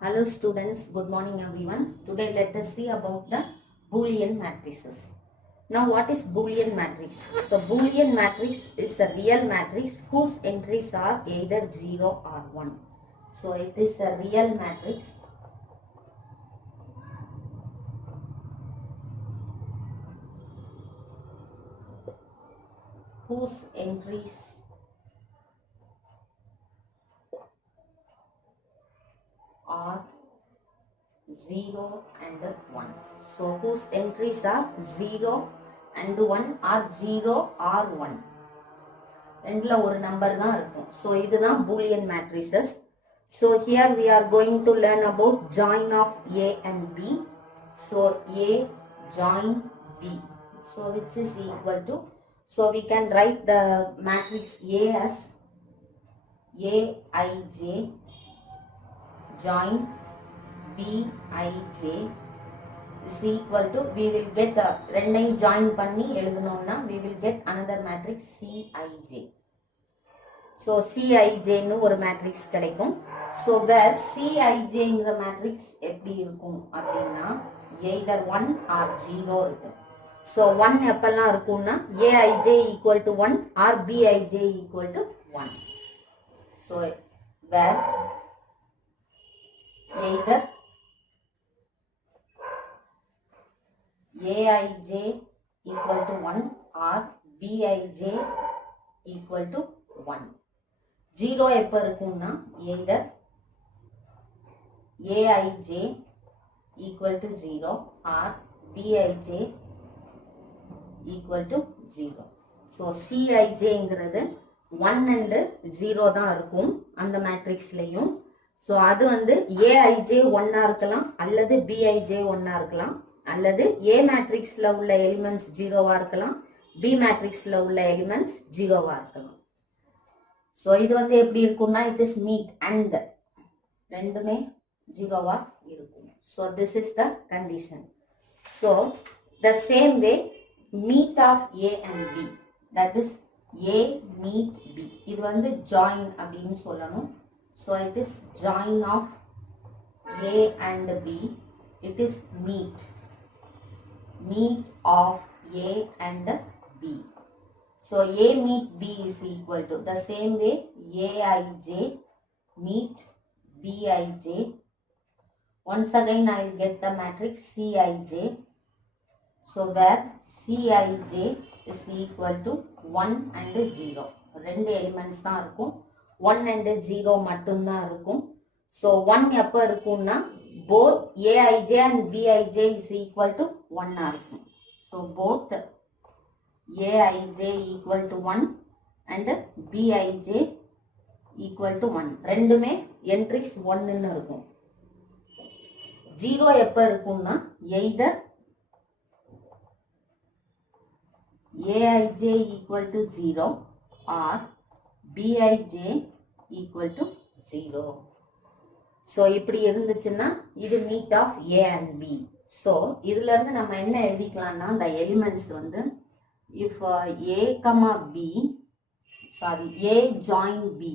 Hello students, good morning everyone. Today let us see about the Boolean matrices. Now what is Boolean matrix? So Boolean matrix is a real matrix whose entries are either 0 or 1. So it is a real matrix whose entries are 0 and 1. So whose entries are 0 and 1 or 0 or 1. ரெண்டுல ஒரு நம்பர் தான் இருக்கும். So இதுதான் Boolean matrices. So here we are going to learn about join of A and B. So A join B. So which is equal to, so we can write the matrix A as Aij join Bij is equal to, we will get ரெண்டையும் join பண்ணி எழுதணும்னா we will get another matrix Cij. So Cij ன்னு ஒரு மேட்ரிக்ஸ் கிடைக்கும். So where Cij ங்கிற மேட்ரிக்ஸ் எப்படி இருக்கும் அப்படின்னா either 1 or 0 இருக்கும். So 1 எப்பெல்லாம் இருக்கும்னா Aij equal to 1 or Bij equal to 1. So where either Aij equal to 1 or Bij equal to 1. 0 எப்ப இருக்கும்னா either Aij equal to 0 or Bij equal to 0. So Cij ங்கிறது 1 and 0 தான் இருக்கும் அந்த மேட்ரிக்ஸ்லயும். ஸோ அது வந்து Aij 1 இருக்கலாம் அல்லது Bij 1 இருக்கலாம் அல்லது A மேட்ரிக்ஸ்ல உள்ள எலிமெண்ட்ஸ் 0 இருக்கலாம், B மேட்ரிக்ஸ்ல உள்ள எலிமெண்ட்ஸ் 0 இருக்கலாம். ஸோ இது வந்து எப்படி இருக்கும்னா இட் இஸ் மீட் அண்ட் ரெண்டுமே 0 இருக்கும். So this is the condition. So the same way meet of A and B, that is A meet B, இது வந்து ஜாயின் அப்படின்னு சொல்லணும். So it is join of A and B, it is meet of A and B. So A meet B is equal to the same way Aij meet Bij. Once again I will get the matrix Cij. So where Cij is equal to 1 and 0. ரெண்டு எலிமெண்ட்ஸ் தான் இருக்கும், 1 and 0 மட்டும்தான் இருக்கும். So 1 எப்போ இருக்கும்னா both Aij and Bij is equal to 1 இருக்கும். So both Aij equal to 1 and Bij equal to 1. ரெண்டுமே என்ட்ரிஸ் 1ன்னு இருக்கும். 0 எப்ப இருக்கும்னா either Aij equal to 0 or Bij equal to 0. So இப்படி இருந்துச்சுன்னா இது meet of A and B. So இதுல இருந்து நம்ம என்ன எழுதிக்கலாம்னா இந்த எலிமெண்ட்ஸ் வந்து if A, B, sorry A join B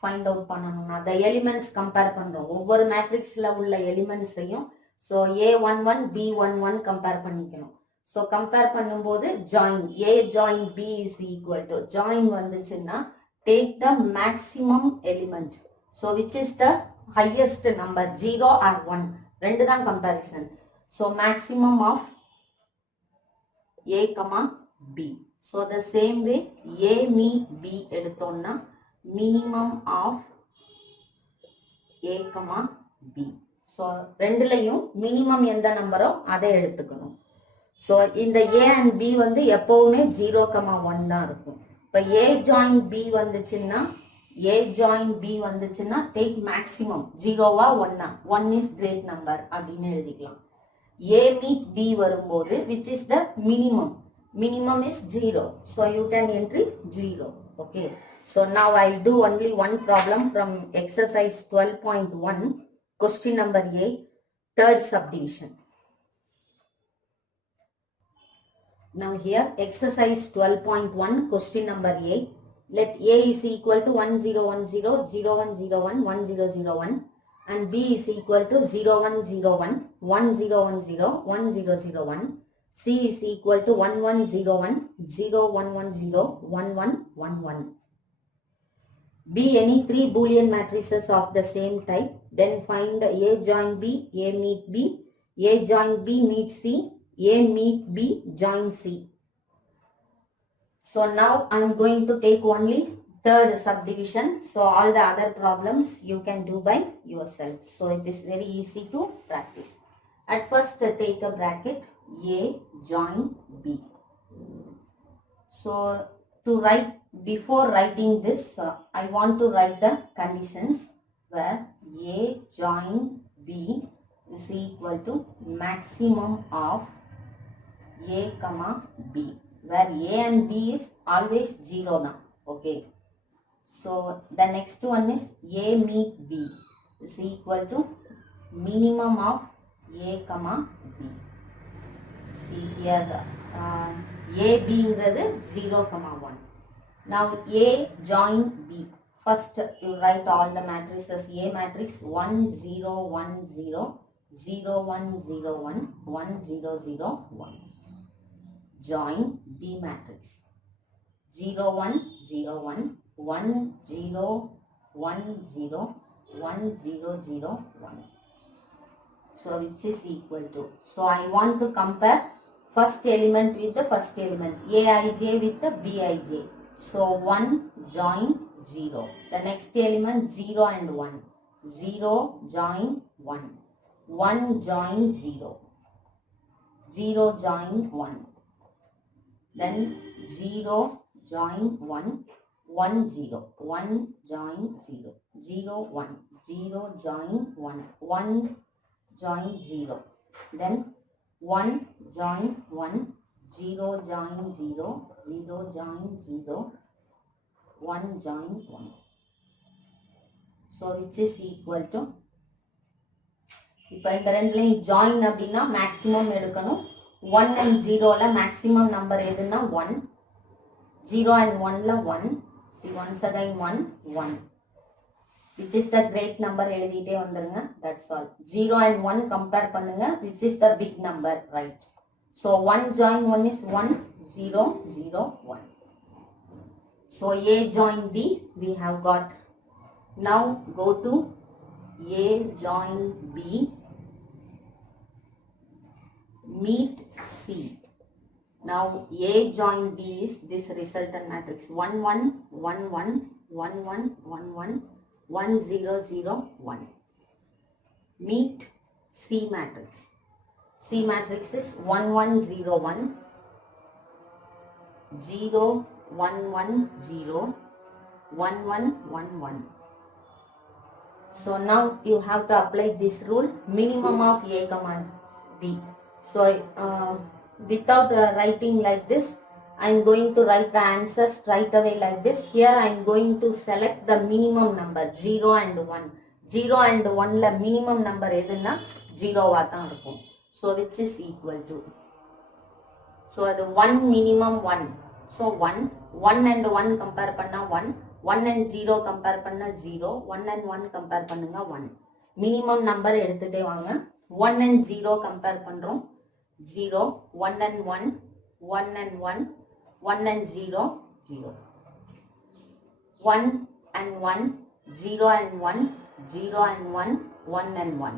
find out பண்ணணும்னா the எலிமெண்ட்ஸ் கம்பேர் பண்றோம், ஒவ்வொரு மேட்ரிக்ஸ்ல உள்ள எலிமெண்ட்ஸையும். ஸோ A11 B11 கம்பேர் பண்ணிக்கணும். ஸோ கம்பேர் பண்ணும்போது join A join B is equal to, join வந்துச்சுன்னா take the maximum element. So which is the highest number, 0 or 1, ரெண்டு தான் comparison. So maximum of A, B. So the same way A meet B எடுத்தோம்னா minimum of A, B. So ரெண்டுலையும் minimum எந்த நம்பரோ அதை எடுத்துக்கணும். So இந்த A and B வந்து எப்பவுமே 0, 1 தான் இருக்கும். இப்போ A join B வந்துச்சுன்னா A join B வந்துச்சுன்னா take maximum 0வா 1, 1 is great number அப்படின்னு எழுதிக்கலாம். A meet B வரும்போது which is the minimum is 0, so you can enter 0. Okay, so now I'll do only one problem from exercise 12.1, question number 8, third subdivision. Now here exercise 12.1, question number 8. Let A is equal to 1010, 0101, 1001. and B is equal to 0, 1, 0, 1, 1, 0, 1, 0, 1, 0, 0, 1. C is equal to 1, 1, 0, 1, 0, 1, 1, 0, 1, 1, 1, 1. B any three Boolean matrices of the same type, then find A join B, A meet B, A join B meet C, A meet B join C. So now I am going to take only third subdivision. So all the other problems you can do by yourself. So it is very easy to practice. At first take a bracket A join B. So to write, before writing this, I want to write the conditions where A join B is equal to maximum of A comma B, where A and B is always 0 now. Okay. So the next one is A meet B is equal to minimum of A comma B. See here, A being 0 comma 1. Now A join B. First you write all the matrices. A matrix 1 0 1 0 0 1 0 1 1 0 0 1. Join B matrix 0 1 0 1 1 0 1 0 1 0 0 1. So which is equal to, so I want to compare first element with the first element, Aij with the Bij. So 1 join 0. The next element 0 and 1. 0 join 1. 1 join 0. 0 join 1. Then 0 join 1. 1 0. 1 join 0. 0 1. 0 join 1. 1 join 0. Then 1 join 1. 0 join 0. 0 join 0. 1 join 1. So which is equal to, இப்போ இந்த ரெண்டுலையும் join அப்படின்னா maximum எடுக்கணும். 1 and 0ல maximum number எதுன்னா 1. 0 and 1ல 1. See once again 1, 1. Which is the great number எழுதிட்டே வந்துருங்க. That's all. 0 and 1 compare பண்ணுங்க. Which is the big number, right? So 1 join 1 is 1, 0, 0, 1. So A join B we have got. Now go to A join B meet C. Now A join B is this resultant matrix 1 1 1 1 1 1 1 1 1 0 0 1. Meet C matrix. C matrix is 1 1 0 1 0 1 1 0 1 1 1 1. So now you have to apply this rule, minimum of A comma B. So without writing like this, I am going to write the answer straight away like this. Here I am going to select the minimum number 0 and 1. 0 and 1 la minimum number எதுன்னா 0 தான் இருக்கும். So which is equal to, so the 1 minimum 1. So 1 and 1 compare பண்ணா 1, 1 and 0 compare பண்ணா 0, 1 and 1 compare பண்ணுங்க 1. minimum number எடுத்துட்டே வாங்க. 1 and 0 compare பண்றோம் 0, 1 and 1, 1 and 1, 1 and 0, 0. 1 and 1, 0 and 1, 0 and 1, 1 and 1.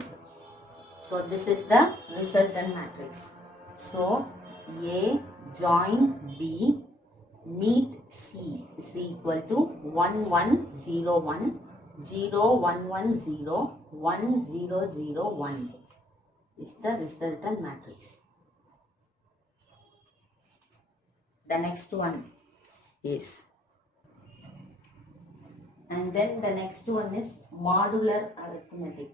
So this is the resultant matrix. So A join B meet C is equal to 1 1 0 1, 0 1 1 0, 1 0 0 1 is the resultant matrix. The next one is, and then the next one is modular arithmetic.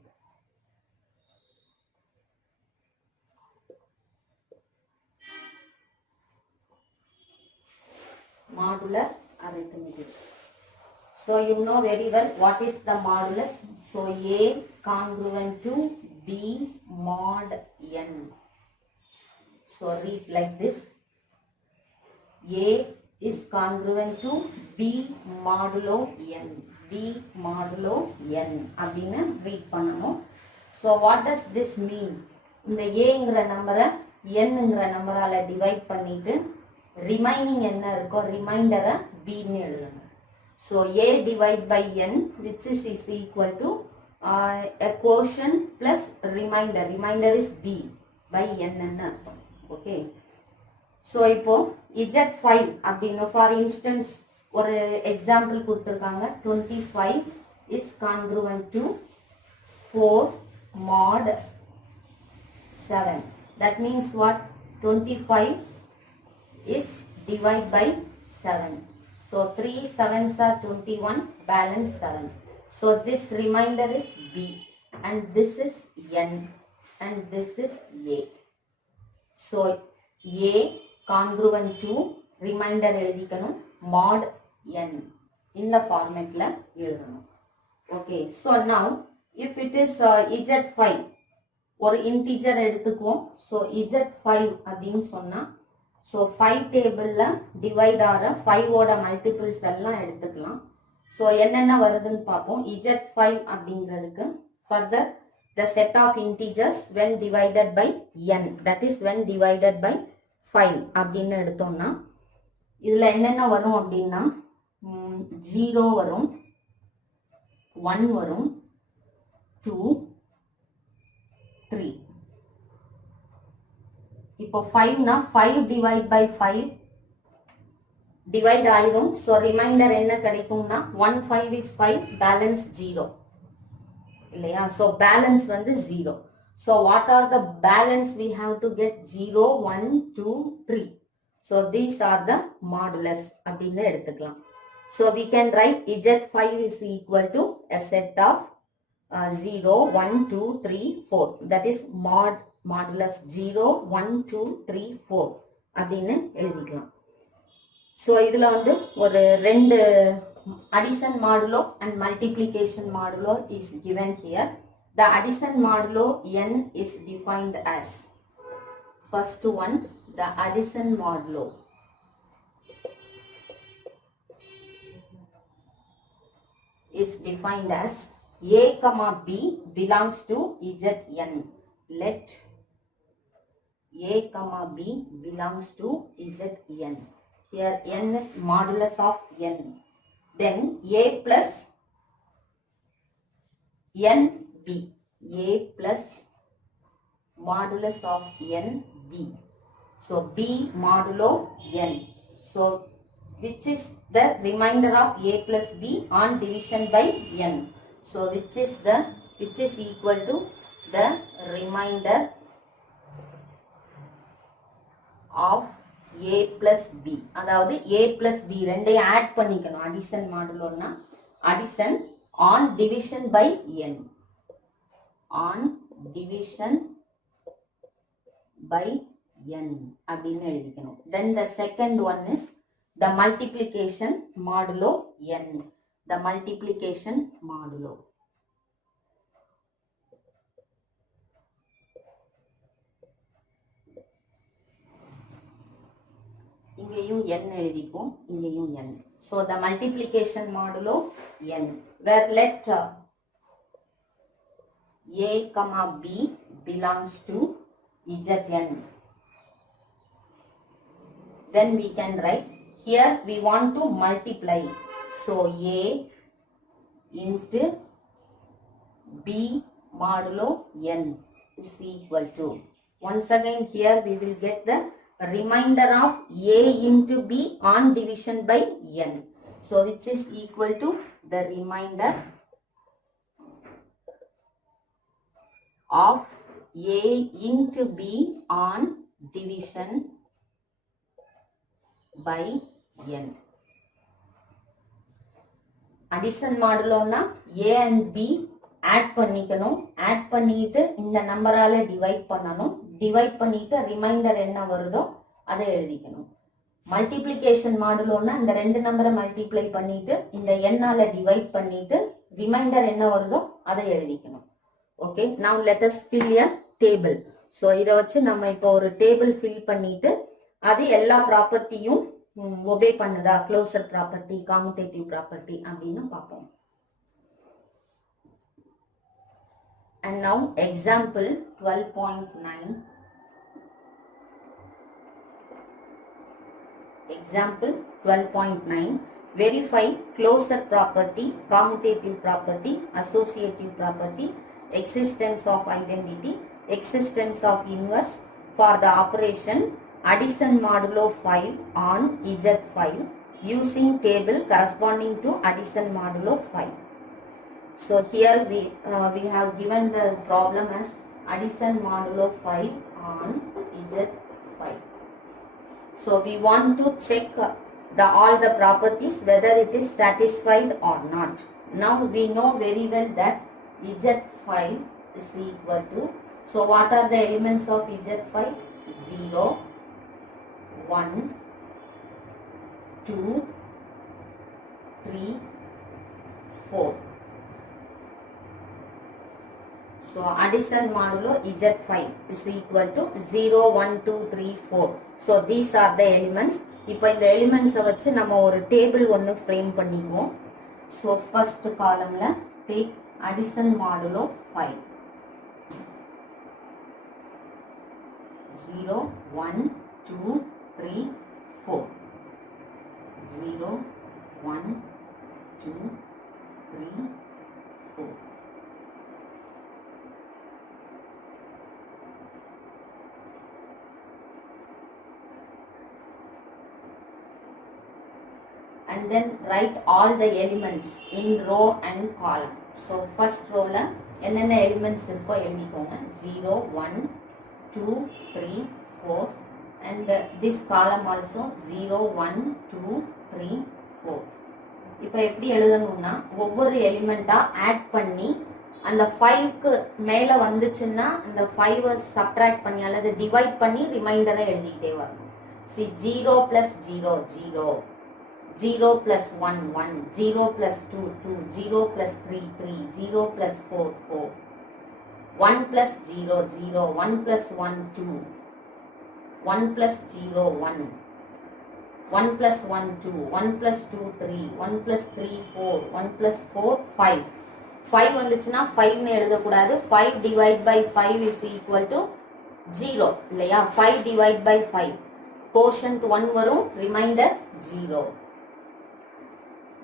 Modular arithmetic. So you know very well what is the modulus. So A congruent to B mod n. So read like this. A is congruent to B modulo n. B b modulo n அப்படின்னு ரீட் பண்ணணும். So what does this mean? இந்த ஏங்கிற நம்பரை என்னங்கிற நம்பரால் டிவைட் பண்ணிட்டு ரிமைனிங் என்ன இருக்கோ ரிமைண்டரை பின்னு எழுதணும். So a divide by n which is equal to a quotient plus remainder. Remainder is b by n ன்னு அர்த்தம். ஓகே, ஸோ இப்போ z5 அப்படின்னு ஃபார் இன்ஸ்டன்ஸ் ஒரு எக்ஸாம்பிள் கொடுத்துருக்காங்க. 25 is congruent to 4 mod 7. That means what? 25 is divided by 7. So 3 7s are 21, balance 7. So this remainder is b and this is n and this is a. So a congruent to remainder எழுதிக்கணும் mod n இந்த ஃபார்மேட்ல எழுதணும். Okay, so now if it is z5 ஒரு இன்டிஜர் எடுத்துக்குவோம். So z5 அப்படின்னு சொன்னா ஸோ 5 டேபிள்ல டிவைட் ஆகிற 5ஓட மல்டிபிள்ஸ் எல்லாம் எடுத்துக்கலாம். ஸோ என்னென்ன வருதுன்னு பார்ப்போம். z5 அப்படிங்கிறதுக்கு further the set of integers when divided by n, that is when divided by 5 அப்படின்னு எடுத்தோம்னா இதுல என்னென்ன வரும் அப்படின்னா 0 வரும், 1 வரும், 2, 3. இப்போ 5னா 5 டிவைட் பை 5 டிவைட் ஆயிரும். ஸோ ரிமைண்டர் என்ன கிடைக்கும்னா 1 5 is 5, பேலன்ஸ் 0 இல்லையா? ஸோ பேலன்ஸ் வந்து 0. So what are the balance we have to get? 0 1 2 3. So these are the modulus அப்படின்னு எடுத்துக்கலாம். So we can write z5 is equal to a set of 0 1 2 3 4. that is modulus 0 1 2 3 4 அப்படின்னு எழுதிக்கலாம். ஸோ இதுல வந்து ஒரு ரெண்டு addition modulo and multiplication modulo is given here. The addition modulo n is defined as, first one, the addition modulo is defined as a comma b belongs to zn. Let a comma b belongs to zn. Here n is modulus of n. Then a plus n b. a plus modulus of n b. So b modulo n. So which is the remainder of a plus b on division by n? So which is equal to the remainder of a plus b. அதாவது a plus b ரெண்டையும் add பண்ணிக்கணும். Addition மாடுலோன்னா addition on division by n. On division by n அப்படின்னு எழுதிக்கணும். Then the second one is the multiplication modulo n. The multiplication modulo. இங்கேயும் n எழுதிப்போம், இங்கேயும் n. So the multiplication modulo n, where let a comma b belongs to zn. Then we can write, here we want to multiply. So a into b modulo n is equal to, once again here we will get the remainder of a into b on division by n. So which is equal to the remainder of a into b on division by n. Addition moduloனா a and b add பண்ணிக்கணும். add பண்ணிட்டு இந்த நம்பரால டிவைட் பண்ணணும். டிவைட் பண்ணிட்டு ரிமைண்டர் என்ன வருதோ அதை எழுதிக்கணும். மல்டிப்ளிகேஷன் மாடுலோன்னா இந்த ரெண்டு நம்பரை மல்டிப்ளை பண்ணிட்டு இந்த எண்ணால டிவைட் பண்ணிட்டு ரிமைண்டர் என்ன வருதோ அதை எழுதிக்கணும். Okay, now let us fill எ டேபிள். ஸோ இதை வச்சு நம்ம இப்போ ஒரு டேபிள் ஃபில் பண்ணிட்டு அது எல்லா ப்ராப்பர்ட்டியும் ஒபே பண்ணுதா, க்ளோசர் ப்ராப்பர்ட்டி, காமுடேட்டிவ் ப்ராப்பர்ட்டி அப்படின்னு பார்ப்போம். And now example 12.9. Example 12.9. Verify closure property, commutative property, associative property, existence of identity, existence of inverse for the operation addition modulo 5 on Z5 using table corresponding to addition modulo 5. So here we have given the problem as addition modulo 5 on Z5. So we want to check all the properties whether it is satisfied or not. Now we know very well that Z5 is equal to, so what are the elements of Z5? 0, 1, 2, 3, 4. So addition modulo Z5 is equal to 0, 1, 2, 3, 4. So these are the elements. இப்போ இந்த எலிமெண்ட்ஸை வச்சு நம்ம ஒரு டேபிள் ஒன்று frame பண்ணிக்குவோம். So first காலம்ல take addition modulo 5. 0, 1, 2, 3, 4. 0, 1, 2, 3, 4. And then write all the elements in row and column. So first row la என்னென்ன elements இருக்கோ எழுதிக்கோங்க. 0, 1, 2, 3, 4 and this column also 0, 1, 2, 3, 4. இப்போ எப்படி எழுதணும்னா ஒவ்வொரு எலிமெண்டா ஆட் பண்ணி அந்த 5க்கு மேல வந்துச்சுன்னா அந்த 5 சப்ட்ராக்ட் பண்ணி அல்லது டிவைட் பண்ணி ரிமைண்டரை எழுதிட்டே வரணும். See 0 plus 0, 0. 0 plus 1, 1, 0 plus 2, 2, 0 plus 3, 3, 0 plus 4, 4, 1 plus 0, 0, 1 plus 1, 2, 1 plus 0, 1, 1 plus 1, 2, 1 plus 2, 3, 1 plus 3, 4, 1 plus 4, 5. 5 வந்துச்சுன்னா 5 னு எழுதக்கூடாது. 5 divide by 5 is equal to 0 இல்லையா? 5 divide by 5 quotient 1 வரும், remainder 0.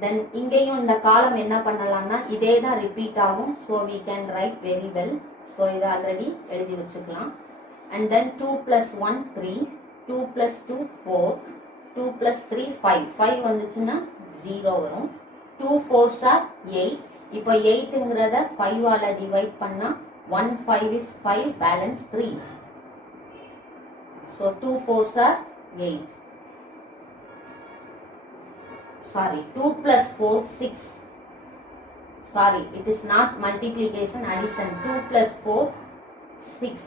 Then இங்கேயும் இந்த காலம் என்ன பண்ணலாம்னா இதே தான் ரிப்பீட் ஆகும். So we can write very well. So இதை ஆல்ரெடி எழுதி வச்சுக்கலாம். And then 2 plus 1, 3, 2 plus 2, 4, 2 plus 3, 5. 5 வந்துச்சுன்னா 0 வரும். 2 4s are 8. இப்போ 8ங்கிறத 5 ஆல டிவைட் பண்ணா 1 5 is 5, balance 3. So 2 4s are 8. Sorry, 2 plus 4, 6. Sorry, it is not multiplication, addition. 2 plus 4, 6.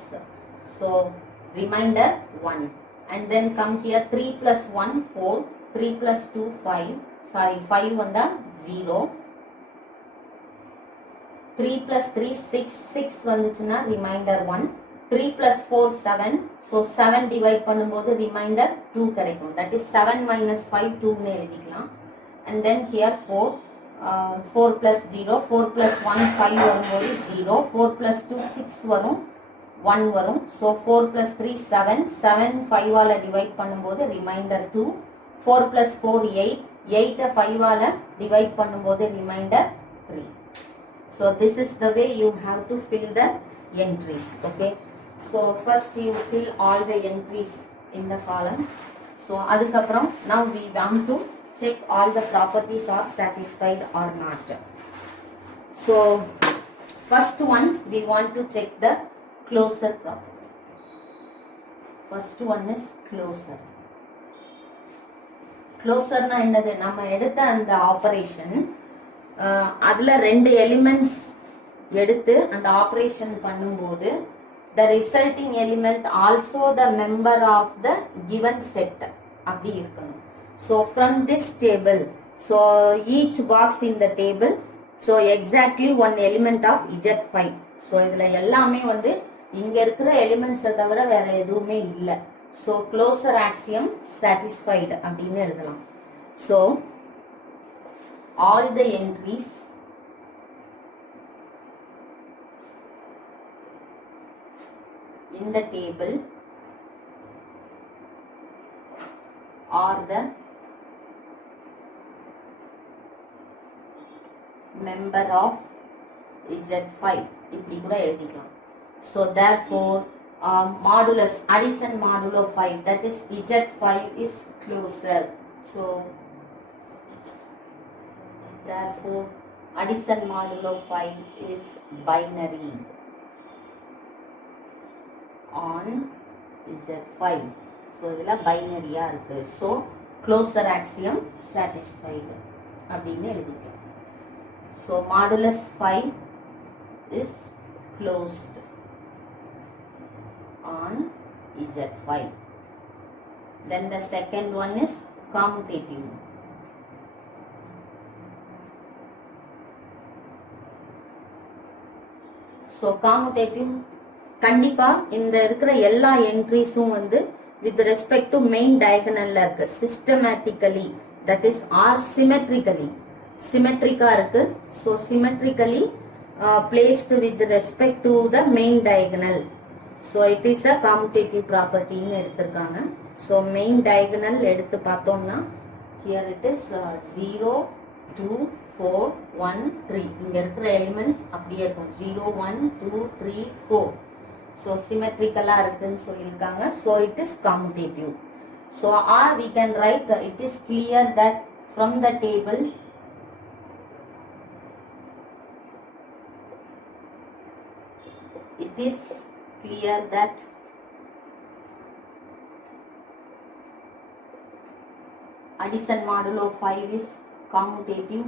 So, remainder 1. And then come here, 3 plus 1, 4. 3 plus 2, 5. Sorry, 5 on the 0. 3 plus 3, 6. 6 வந்துச்சுன்னா remainder 1. 3 plus 4, 7. So, 7 divide பண்ணும்போது remainder 2 கிடைக்கும். That is 7 minus 5, 2 னு எழுதிக்கலாம். And then here 4, 4 plus 0, 4 plus 1, 5 வரும்போது 0, 4 plus 2, 6 வரும், 1 வரும். So 4 plus 3, 7, 7 5 ஆல டிவைட் பண்ணும்போது remainder 2, 4 plus 4, 8, 8 5 ஆல டிவைட் பண்ணும்போது remainder 3. So this is the way you have to fill the entries. Okay. So first you fill all the entries in the column. So அதுக்கப்புறம் now we want to check all the properties are satisfied or not. So first one we want to check the closure property. First one is closure. Closure na என்னது? நம்ம எடுத்த அந்த ஆபரேஷன் அதுல ரெண்டு எலிமெண்ட்ஸ் எடுத்து அந்த ஆபரேஷன் பண்ணும்போது the resulting element also the member of the given set அப்படி இருக்கணும். So from this table, so each box in the table, so exactly one element of Z5. So இதுல எல்லாமே வந்து இங்க இருக்கிற எலிமெண்ட்ஸை தவிர வேற எதுவுமே இல்லை. So closure axiom satisfied அப்படின்னு எழுதலாம். So all the entries in the table are the member of Z5 இப்படி கூட எழுதிக்கலாம். So therefore modulus addition modulo 5, that is Z5 is closer. So therefore addition modulo 5 is binary on Z5. So இதெல்லாம் பைனரியா இருக்கு. So closer axiom satisfied அப்படின்னு எழுதிக்கலாம். So modulus 5 is closed on Z5. Then the second one is commutative. So commutative கண்டிப்பா இந்த இருக்கிற எல்லா என்ட்ரிஸும் வந்து with respect to main diagonal இருக்கு. systematically, that is or symmetrically symmetrica இருக்கு. So symmetrically placed with respect to the main diagonal. So it is a commutative property ன்னு எடுத்திருக்காங்க. So main diagonal எடுத்து பார்த்தோம்னா here it is 0 2 4 1 3 இங்க இருக்கிற எலிமெண்ட்ஸ் அப்படியே இருக்கும் 0 1 2 3 4. So symmetrically இருக்குன்னு சொல்லிருக்காங்க. So it is commutative. So or we can write it is clear that from the table it is clear that addition modulo 5 is commutative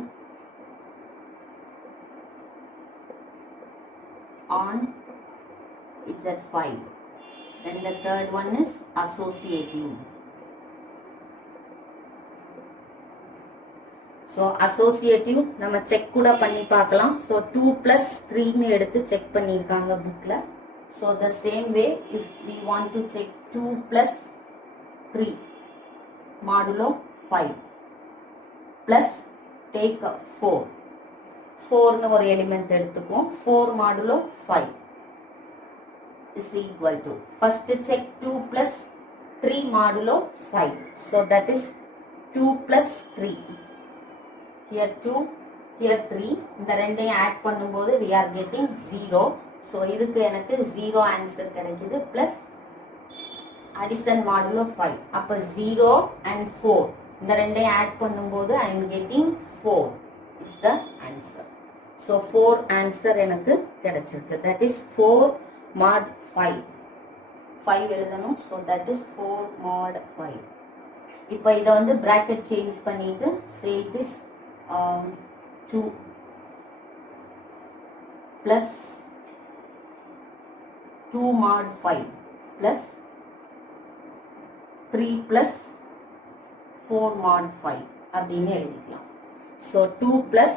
on Z5. Then the third one is associative. So associative நம்ம செக் கூட பண்ணி பார்க்கலாம். So 2 plus 3 ன்னு எடுத்து செக் பண்ணிருக்காங்க புக்ல. So the same way if we want to check 2 plus 3 modulo 5 plus take 4 ன்னு ஒரு எலிமெண்ட் எடுத்துப்போம். 4 modulo 5 is equal to first check 2 plus 3 modulo 5. So that is 2 plus 3. Here 2, here 3. இந்த ரெண்டையும் ஆட் பண்ணும்போது we are getting 0. So இதுக்கு எனக்கு 0 ஆன்சர் கிடைக்குது plus addition modulo 5. அப்ப 0 and 4 இந்த ரெண்டையும் ஆட் பண்ணும்போது I am getting 4 is the answer. So 4 ஆன்சர் எனக்கு கிடைச்சிருக்கு. That is 4 mod 5. 5 எழுதணும். So that is 4 mod 5. இப்போ இதை வந்து bracket change பண்ணிட்டு say it is 2 plus 2 mod 5 plus 3 plus 4 mod 5 அப்படின்னு எழுதிக்கலாம். So 2 plus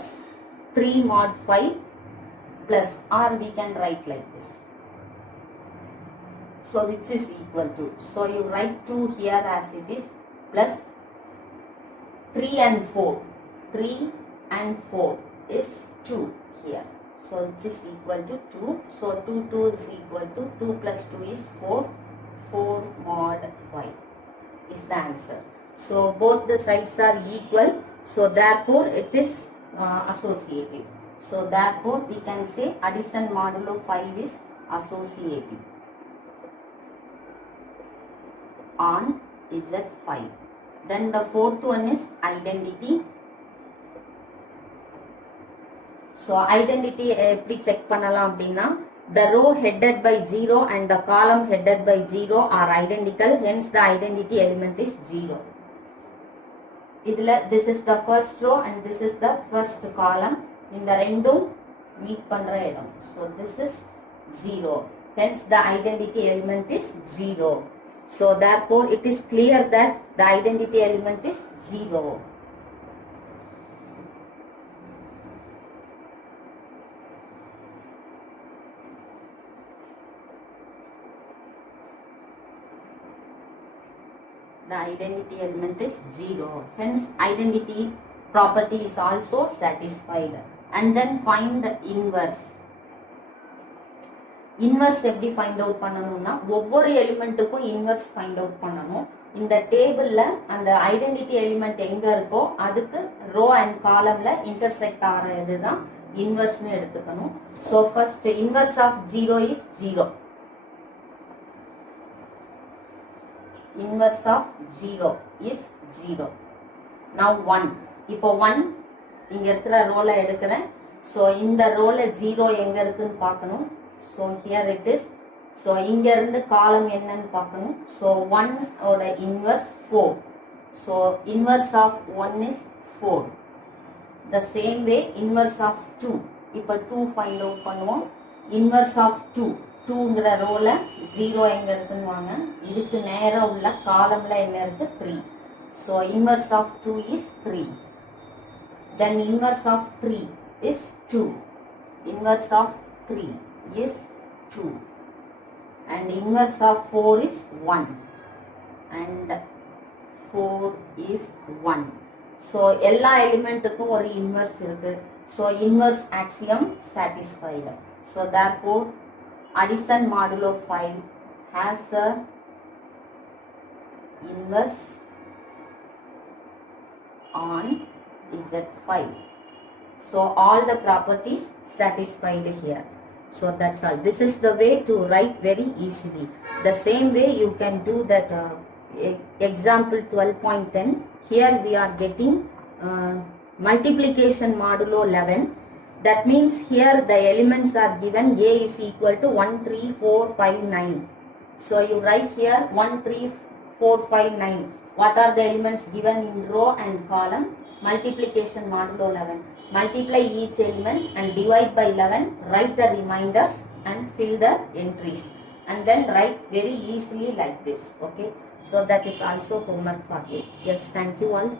3 mod 5 plus or we can write like this. So which is equal to, so you write 2 here as it is plus 3 and 4. 3 and 4 is 2 here. So which is equal to 2. So 2 is equal to 2 plus 2 is 4. 4 mod 5 is the answer. So both the sides are equal. So therefore it is associative. So therefore we can say addition modulo 5 is associative on Z5. Then the fourth one is identity. So identity எப்படி check பண்ணலாம் அப்படின்னா the row headed by 0 and the column headed by 0 are identical, hence the identity element is 0. இதுல this is the first row and this is the first column. இந்த ரெண்டும் meet பண்ற இடம். So this is 0, hence the identity element is 0. So therefore it is clear that the identity element is 0. The identity element is 0. Hence identity property is also satisfied. And then find the inverse. Inverse எப்படி find out பண்ணணும்னா ஒவ்வொரு எலிமெண்ட்டுக்கும் inverse find out பண்ணணும். இந்த டேபிள்ல அந்த identity element எங்க இருக்கோ அதுக்கு ரோ அண்ட் காலம்ல இன்டர்செக்ட் ஆகிற இதுதான் இன்வெர்ஸ்னு எடுத்துக்கணும். So first inverse of 0 is 0. Inverse of 0 is 0. Now 1. இப்போ 1 இங்க இருக்கிற ரோல எடுக்கிறேன். ஸோ இந்த ரோல 0 எங்க இருக்குன்னு பார்க்கணும். So here it is. So இங்க இருந்து காலம் என்னன்னு பார்க்கணும். ஸோ 1 ஓட inverse 4. So inverse of 1 is 4. The same way inverse of 2. இப்போ 2 ஃபைண்ட் அவுட் பண்ணுவோம். இன்வெர்ஸ் ஆஃப் 2ங்கிற ரோல 0 எங்க இருக்குன்னு வாங்க. இதுக்கு நேரா உள்ள காலம்ல என்ன இருக்கு 3. So inverse of 2 is 3. Then inverse of 3 is 2. Inverse of 3 is 2. And inverse of 4 is 1. And 4 is 1. So எல்லா எலிமெண்ட்டுக்கும் ஒரு இன்வெர்ஸ் இருக்கு. So inverse axiom satisfied. So therefore addition modulo 5 has a inverse on Z5. So all the properties satisfied here. So that's all. This is the way to write very easily. The same way you can do that example 12.10. Here we are getting multiplication modulo 11. That means here the elements are given. A is equal to 1, 3, 4, 5, 9. So you write here 1, 3, 4, 5, 9. What are the elements given in row and column? Multiplication modulo 11. Multiply each element and divide by 11. Write the reminders and fill the entries. And then write very easily like this. Okay. So that is also homework for you. Yes, thank you all.